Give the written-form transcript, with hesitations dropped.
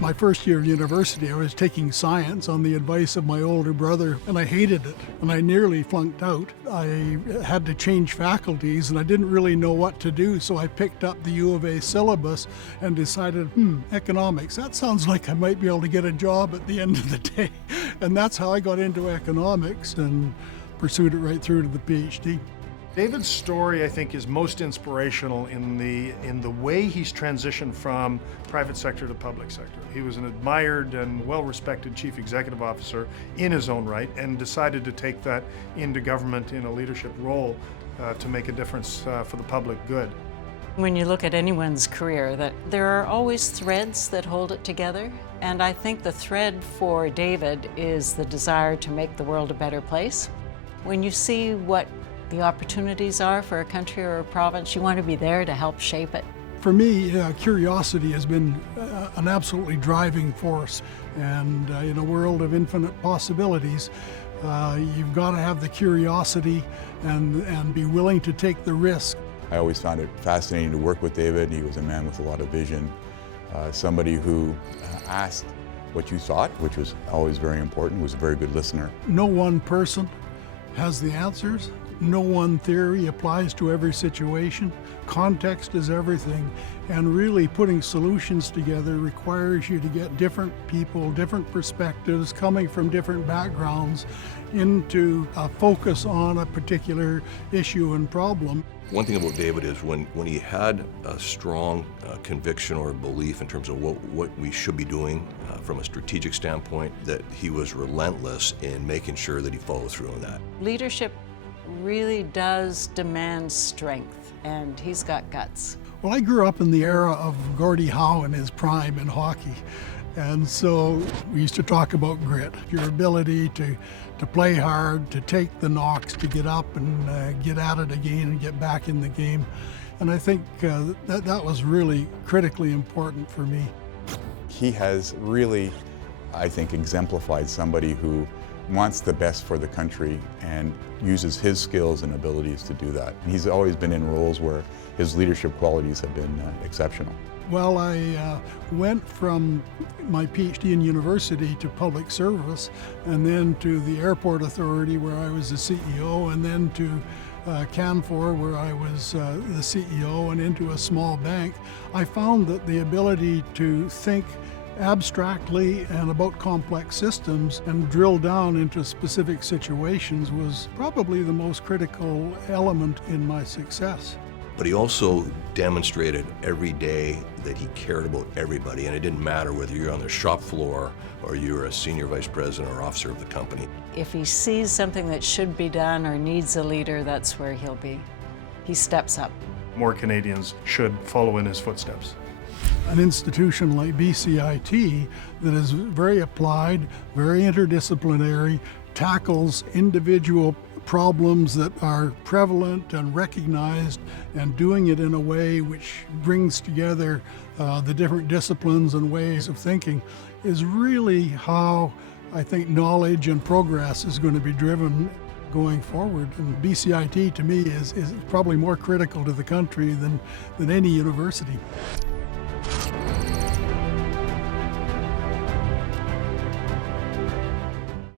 My first year of university, I was taking science on the advice of my older brother, and I hated it, and I nearly flunked out. I had to change faculties, and I didn't really know what to do, so I picked up the U of A syllabus and decided, economics, that sounds like I might be able to get a job at the end of the day. And that's how I got into economics and pursued it right through to the PhD. David's story, I think, is most inspirational in the way he's transitioned from private sector to public sector. He was an admired and well-respected chief executive officer in his own right and decided to take that into government in a leadership role to make a difference for the public good. When you look at anyone's career, that there are always threads that hold it together. And I think the thread for David is the desire to make the world a better place. When you see what the opportunities are for a country or a province, you want to be there to help shape it. For me, curiosity has been an absolutely driving force. And in a world of infinite possibilities, you've got to have the curiosity and be willing to take the risk. I always found it fascinating to work with David. He was a man with a lot of vision, somebody who asked what you thought, which was always very important, was a very good listener. No one person has the answers. No one theory applies to every situation. Context is everything, and really putting solutions together requires you to get different people, different perspectives, coming from different backgrounds into a focus on a particular issue and problem. One thing about David is when he had a strong conviction or belief in terms of what we should be doing from a strategic standpoint, that he was relentless in making sure that he followed through on that. Leadership really does demand strength, and he's got guts. Well, I grew up in the era of Gordie Howe in his prime in hockey. And so we used to talk about grit, your ability to play hard, to take the knocks, to get up and get at it again and get back in the game. And I think that was really critically important for me. He has really, I think, exemplified somebody who wants the best for the country and uses his skills and abilities to do that. And he's always been in roles where his leadership qualities have been exceptional. Well, I went from my PhD in university to public service, and then to the airport authority where I was the CEO, and then to Canfor where I was the CEO, and into a small bank. I found that the ability to think abstractly and about complex systems and drill down into specific situations was probably the most critical element in my success. But he also demonstrated every day that he cared about everybody, and it didn't matter whether you're on the shop floor or you're a senior vice president or officer of the company. If he sees something that should be done or needs a leader, that's where he'll be. He steps up. More Canadians should follow in his footsteps. An institution like BCIT that is very applied, very interdisciplinary, tackles individual problems that are prevalent and recognized, and doing it in a way which brings together the different disciplines and ways of thinking is really how I think knowledge and progress is going to be driven going forward. And BCIT to me is probably more critical to the country than any university.